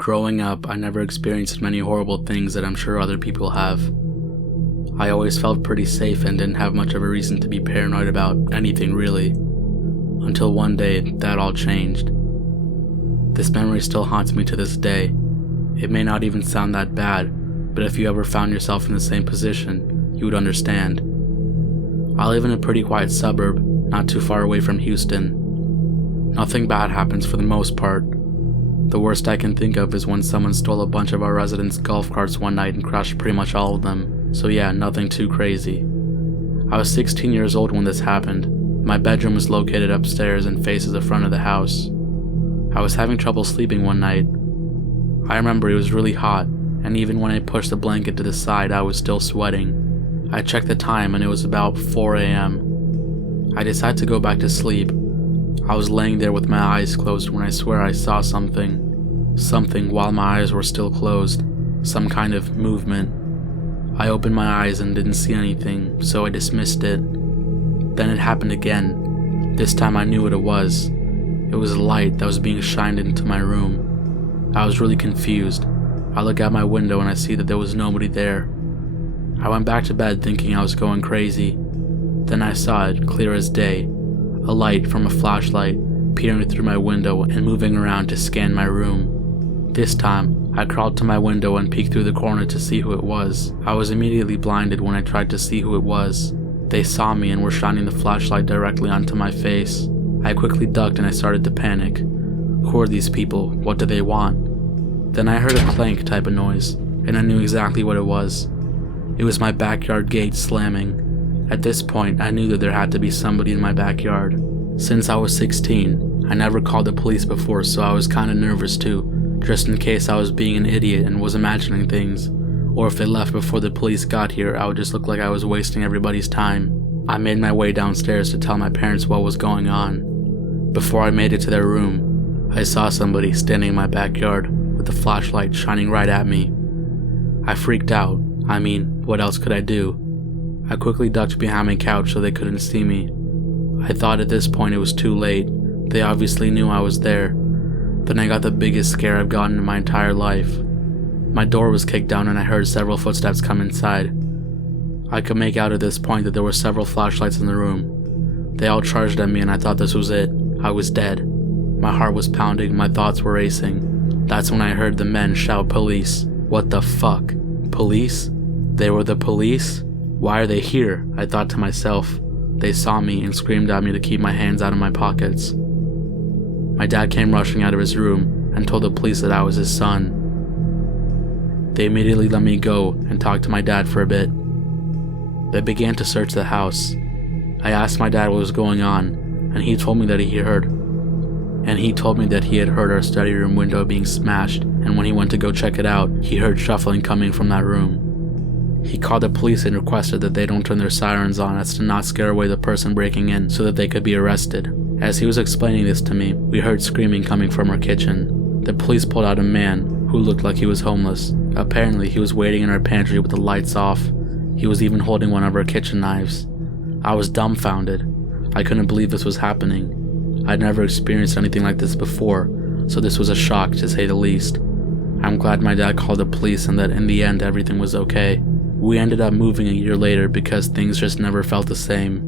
Growing up, I never experienced many horrible things that I'm sure other people have. I always felt pretty safe and didn't have much of a reason to be paranoid about anything really. Until one day, that all changed. This memory still haunts me to this day. It may not even sound that bad, but if you ever found yourself in the same position, you would understand. I live in a pretty quiet suburb, not too far away from Houston. Nothing bad happens for the most part. The worst I can think of is when someone stole a bunch of our residents' golf carts one night and crashed pretty much all of them. So yeah, nothing too crazy. I was 16 years old when this happened. My bedroom was located upstairs and faces the front of the house. I was having trouble sleeping one night. I remember it was really hot, and even when I pushed the blanket to the side, I was still sweating. I checked the time and it was about 4 a.m. I decided to go back to sleep. I was laying there with my eyes closed when I swear I saw something. Something while my eyes were still closed. Some kind of movement. I opened my eyes and didn't see anything, so I dismissed it. Then it happened again. This time I knew what it was. It was a light that was being shined into my room. I was really confused. I look out my window and I see that there was nobody there. I went back to bed thinking I was going crazy. Then I saw it, clear as day. A light from a flashlight peering through my window and moving around to scan my room. This time, I crawled to my window and peeked through the corner to see who it was. I was immediately blinded when I tried to see who it was. They saw me and were shining the flashlight directly onto my face. I quickly ducked and I started to panic. Who are these people? What do they want? Then I heard a clank type of noise, and I knew exactly what it was. It was my backyard gate slamming. At this point, I knew that there had to be somebody in my backyard. Since I was 16, I never called the police before, so I was kinda nervous too, just in case I was being an idiot and was imagining things, or if they left before the police got here, I would just look like I was wasting everybody's time. I made my way downstairs to tell my parents what was going on. Before I made it to their room, I saw somebody standing in my backyard with the flashlight shining right at me. I freaked out. I mean, what else could I do? I quickly ducked behind my couch so they couldn't see me. I thought at this point it was too late. They obviously knew I was there. Then I got the biggest scare I've gotten in my entire life. My door was kicked down and I heard several footsteps come inside. I could make out at this point that there were several flashlights in the room. They all charged at me and I thought this was it. I was dead. My heart was pounding, my thoughts were racing. That's when I heard the men shout, "Police." What the fuck? Police? They were the police? Why are they here? I thought to myself. They saw me and screamed at me to keep my hands out of my pockets. My dad came rushing out of his room and told the police that I was his son. They immediately let me go and talked to my dad for a bit. They began to search the house. I asked my dad what was going on, and he told me that he had heard our study room window being smashed, and when he went to go check it out, he heard shuffling coming from that room. He called the police and requested that they don't turn their sirens on as to not scare away the person breaking in so that they could be arrested. As he was explaining this to me, we heard screaming coming from our kitchen. The police pulled out a man who looked like he was homeless. Apparently, he was waiting in our pantry with the lights off. He was even holding one of our kitchen knives. I was dumbfounded. I couldn't believe this was happening. I'd never experienced anything like this before, so this was a shock to say the least. I'm glad my dad called the police and that in the end everything was okay. We ended up moving a year later because things just never felt the same.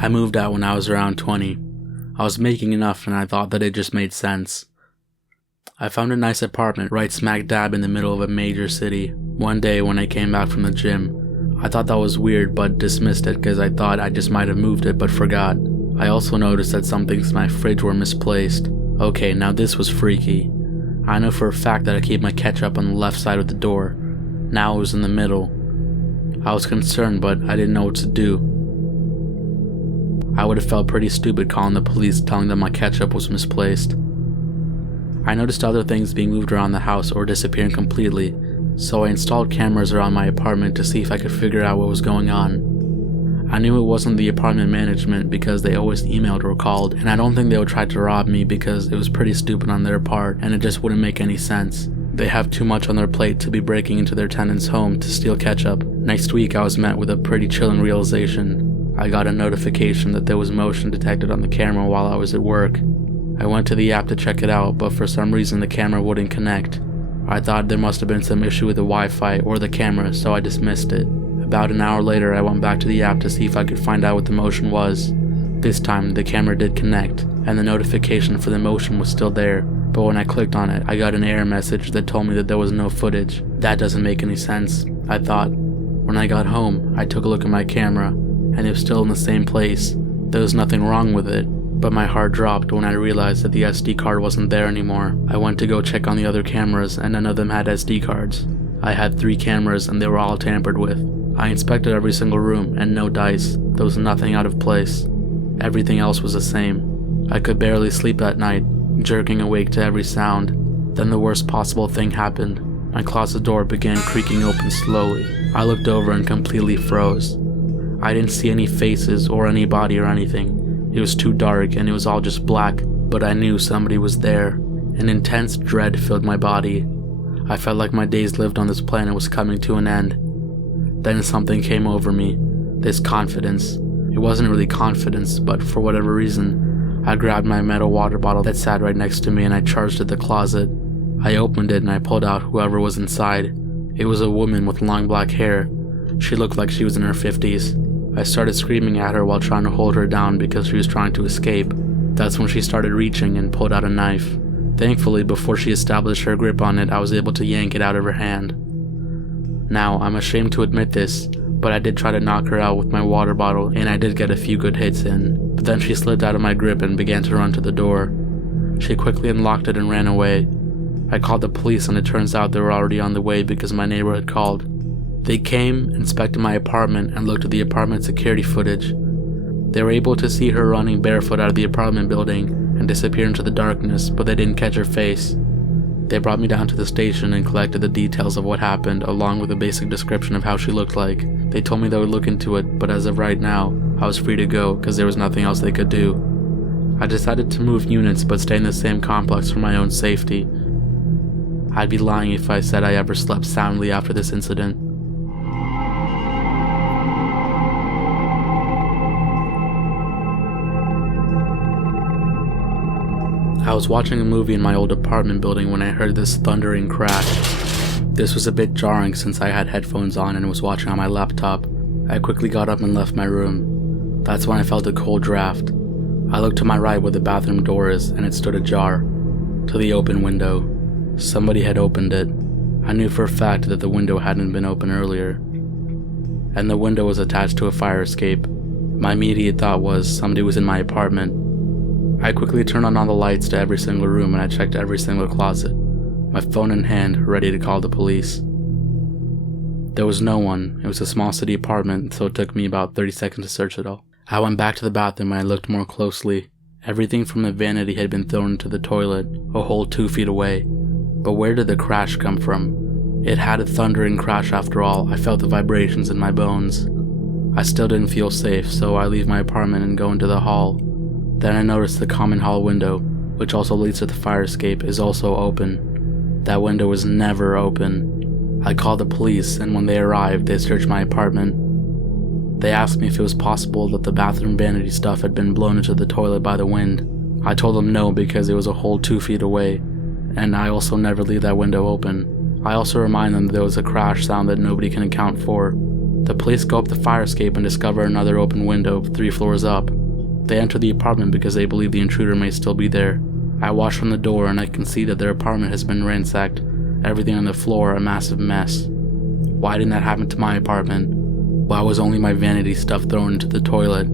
I moved out when I was around 20. I was making enough and I thought that it just made sense. I found a nice apartment right smack dab in the middle of a major city. One day when I came back from the gym, I thought that was weird but dismissed it because I thought I just might have moved it but forgot. I also noticed that some things in my fridge were misplaced. Okay, now this was freaky. I know for a fact that I keep my ketchup on the left side of the door. Now it was in the middle. I was concerned but I didn't know what to do. I would have felt pretty stupid calling the police telling them my ketchup was misplaced. I noticed other things being moved around the house or disappearing completely, so I installed cameras around my apartment to see if I could figure out what was going on. I knew it wasn't the apartment management because they always emailed or called, and I don't think they would try to rob me because it was pretty stupid on their part and it just wouldn't make any sense. They have too much on their plate to be breaking into their tenant's home to steal ketchup. Next week, I was met with a pretty chilling realization. I got a notification that there was motion detected on the camera while I was at work. I went to the app to check it out, but for some reason the camera wouldn't connect. I thought there must have been some issue with the Wi-Fi or the camera, so I dismissed it. About an hour later, I went back to the app to see if I could find out what the motion was. This time, the camera did connect, and the notification for the motion was still there, but when I clicked on it, I got an error message that told me that there was no footage. That doesn't make any sense, I thought. When I got home, I took a look at my camera, and it was still in the same place. There was nothing wrong with it, but my heart dropped when I realized that the SD card wasn't there anymore. I went to go check on the other cameras, and none of them had SD cards. I had 3 cameras, and they were all tampered with. I inspected every single room, and no dice. There was nothing out of place. Everything else was the same. I could barely sleep that night, jerking awake to every sound. Then the worst possible thing happened. My closet door began creaking open slowly. I looked over and completely froze. I didn't see any faces or any body or anything. It was too dark and it was all just black, but I knew somebody was there. An intense dread filled my body. I felt like my days lived on this planet was coming to an end. Then something came over me. This confidence. It wasn't really confidence, but for whatever reason, I grabbed my metal water bottle that sat right next to me and I charged at the closet. I opened it and I pulled out whoever was inside. It was a woman with long black hair. She looked like she was in her 50s. I started screaming at her while trying to hold her down because she was trying to escape. That's when she started reaching and pulled out a knife. Thankfully, before she established her grip on it, I was able to yank it out of her hand. Now, I'm ashamed to admit this, but I did try to knock her out with my water bottle and I did get a few good hits in, but then she slipped out of my grip and began to run to the door. She quickly unlocked it and ran away. I called the police and it turns out they were already on the way because my neighbor had called. They came, inspected my apartment, and looked at the apartment security footage. They were able to see her running barefoot out of the apartment building and disappear into the darkness, but they didn't catch her face. They brought me down to the station and collected the details of what happened, along with a basic description of how she looked like. They told me they would look into it, but as of right now, I was free to go because there was nothing else they could do. I decided to move units but stay in the same complex for my own safety. I'd be lying if I said I ever slept soundly after this incident. I was watching a movie in my old apartment building when I heard this thundering crash. This was a bit jarring since I had headphones on and was watching on my laptop. I quickly got up and left my room. That's when I felt a cold draft. I looked to my right where the bathroom door is and it stood ajar. To the open window. Somebody had opened it. I knew for a fact that the window hadn't been open earlier. And the window was attached to a fire escape. My immediate thought was somebody was in my apartment. I quickly turned on all the lights to every single room and I checked every single closet, my phone in hand, ready to call the police. There was no one. It was a small city apartment, so it took me about 30 seconds to search it all. I went back to the bathroom and I looked more closely. Everything from the vanity had been thrown into the toilet, a whole 2 feet away. But where did the crash come from? It had a thundering crash after all. I felt the vibrations in my bones. I still didn't feel safe, so I leave my apartment and go into the hall. Then I noticed the common hall window, which also leads to the fire escape, is also open. That window was never open. I called the police, and when they arrived, they searched my apartment. They asked me if it was possible that the bathroom vanity stuff had been blown into the toilet by the wind. I told them no because it was a whole 2 feet away, and I also never leave that window open. I also remind them that there was a crash sound that nobody can account for. The police go up the fire escape and discover another open window 3 floors up. They enter the apartment because they believe the intruder may still be there. I watch from the door and I can see that their apartment has been ransacked, everything on the floor a massive mess. Why didn't that happen to my apartment? Why was only my vanity stuff thrown into the toilet?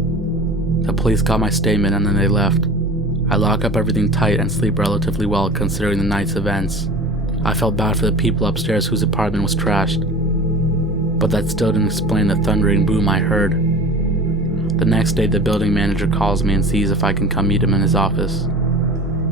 The police got my statement and then they left. I lock up everything tight and sleep relatively well considering the night's events. I felt bad for the people upstairs whose apartment was trashed, but that still didn't explain the thundering boom I heard. The next day, the building manager calls me and sees if I can come meet him in his office.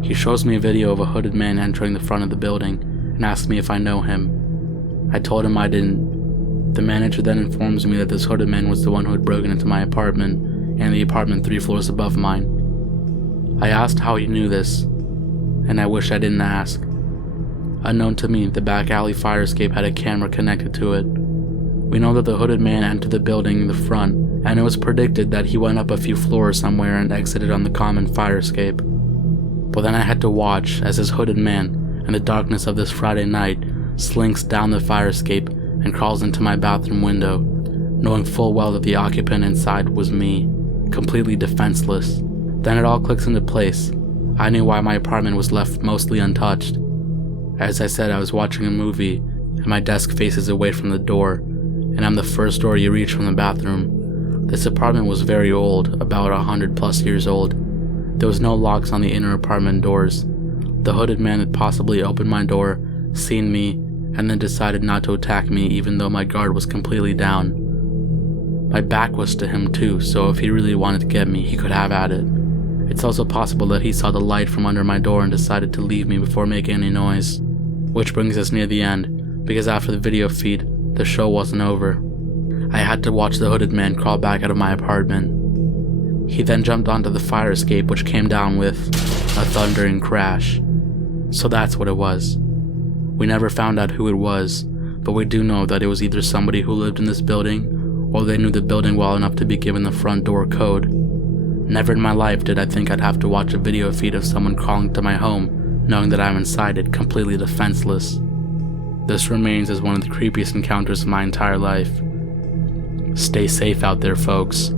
He shows me a video of a hooded man entering the front of the building and asks me if I know him. I told him I didn't. The manager then informs me that this hooded man was the one who had broken into my apartment and the apartment 3 floors above mine. I asked how he knew this, and I wish I didn't ask. Unknown to me, the back alley fire escape had a camera connected to it. We know that the hooded man entered the building in the front, and it was predicted that he went up a few floors somewhere and exited on the common fire escape. But then I had to watch as this hooded man, in the darkness of this Friday night, slinks down the fire escape and crawls into my bathroom window, knowing full well that the occupant inside was me, completely defenseless. Then it all clicks into place. I knew why my apartment was left mostly untouched. As I said, I was watching a movie, and my desk faces away from the door, and I'm the first door you reach from the bathroom. This apartment was very old, about 100+ years old. There was no locks on the inner apartment doors. The hooded man had possibly opened my door, seen me, and then decided not to attack me even though my guard was completely down. My back was to him too, so if he really wanted to get me, he could have at it. It's also possible that he saw the light from under my door and decided to leave me before making any noise. Which brings us near the end, because after the video feed, the show wasn't over. I had to watch the hooded man crawl back out of my apartment. He then jumped onto the fire escape, which came down with a thundering crash. So that's what it was. We never found out who it was, but we do know that it was either somebody who lived in this building, or they knew the building well enough to be given the front door code. Never in my life did I think I'd have to watch a video feed of someone crawling to my home, knowing that I'm inside it, completely defenseless. This remains as one of the creepiest encounters of my entire life. Stay safe out there, folks.